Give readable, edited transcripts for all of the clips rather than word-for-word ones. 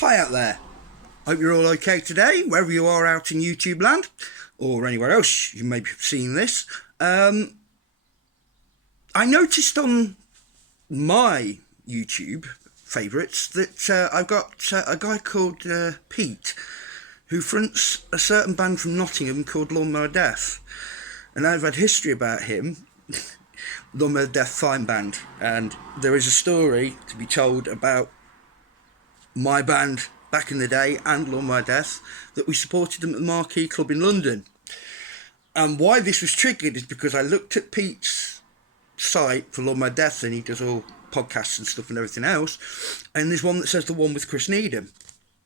Hi out there. Hope you're all okay today, wherever you are out in YouTube land, or anywhere else you may be seeing this. I noticed on my YouTube favourites that I've got a guy called Pete, who fronts a certain band from Nottingham called Lawnmower Deth. And I've had history about him, Lawnmower Deth Fine Band, and there is a story to be told about my band back in the day and Lawnmower Deth, that we supported them at the Marquee Club in London. And why this was triggered is because I looked at Pete's site for Lawnmower Deth, and he does all podcasts and stuff and everything else, and there's one that says the one with Chris Needham,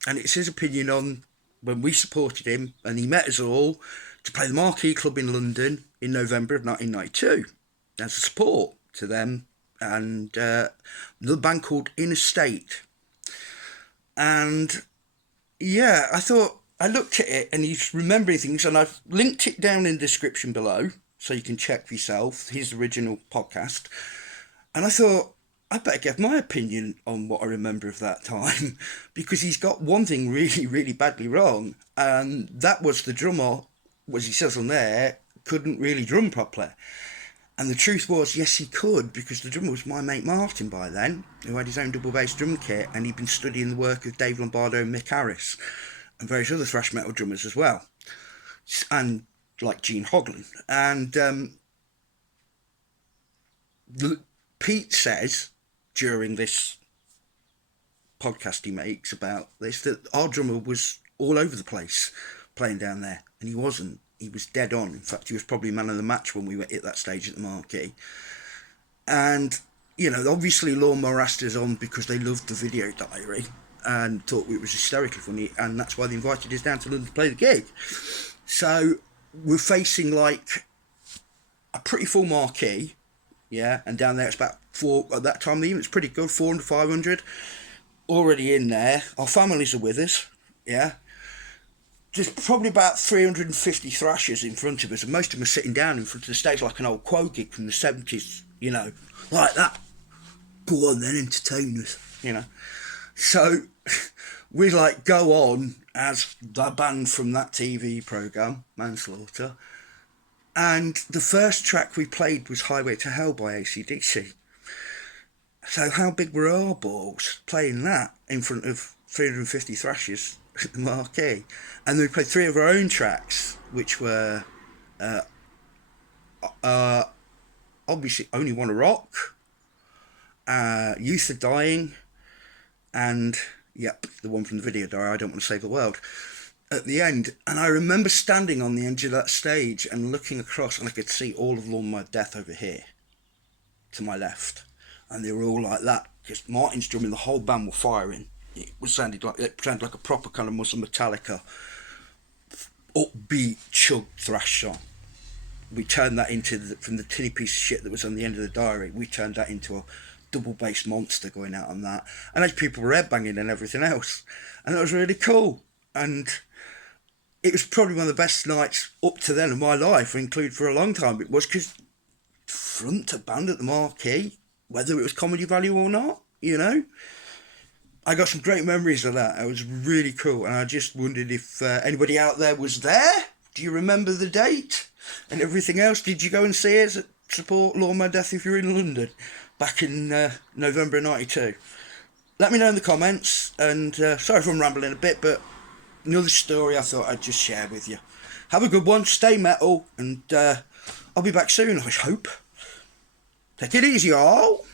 and it's his opinion on when we supported him and he met us all to play the Marquee Club in London in November of 1992 as a support to them and another band called Inner State. And yeah, I looked at it and he's remembering things, and I've linked it down in the description below so you can check for yourself his original podcast. And I thought, I better give my opinion on what I remember of that time, because he's got one thing really, really badly wrong, and that was the drummer, as he says on there, couldn't really drum properly. And the truth was, yes, he could, because the drummer was my mate Martin by then, who had his own double bass drum kit, and he'd been studying the work of Dave Lombardo and Mick Harris, and various other thrash metal drummers as well, and like Gene Hoglan. And Pete says during this podcast he makes about this that our drummer was all over the place playing down there, and he wasn't. He was dead on. In fact, he was probably man of the match when we were at that stage at the Marquee. And, you know, obviously Lawnmower asked us on because they loved the video diary and thought it was hysterically funny, and that's why they invited us down to London to play the gig. So we're facing like a pretty full Marquee, yeah, and down there it's about at that time of the year, it's pretty good, 400, 500 already in there. Our families are with us, yeah. There's probably about 350 thrashers in front of us, and most of them are sitting down in front of the stage like an old Quo gig from the 70s, you know, like that. Go on then, entertain us, you know. So we like go on as the band from that TV programme, Manslaughter, and the first track we played was Highway to Hell by AC/DC. So how big were our balls playing that in front of 350 thrashers at the Marquee? And then we played three of our own tracks, which were obviously Only Wanna Rock, Youth Are Dying, and yep, the one from the video diary, I Don't Want to Save the World, at the end. And I remember standing on the edge of that stage and looking across, and I could see all of Lawnmower Deth over here to my left, and they were all like that because Martin's drumming, the whole band were firing. It sounded like a proper kind of Muslim Metallica upbeat chug thrash song. We turned that into from the tinny piece of shit that was on the end of the diary, we turned that into a double bass monster going out on that, and as people were headbanging and everything else, and that was really cool. And it was probably one of the best nights up to then of my life, include for a long time. It was because front a band at the Marquee, whether it was comedy value or not, you know. I got some great memories of that. It was really cool, and I just wondered if anybody out there was there. Do you remember the date and everything else? Did you go and see us at support Lawnmower Deth if you're in London back in November 92? Let me know in the comments, and sorry if I'm rambling a bit, but another story I thought I'd just share with you. Have a good one, stay metal, and I'll be back soon, I hope. Take it easy, all.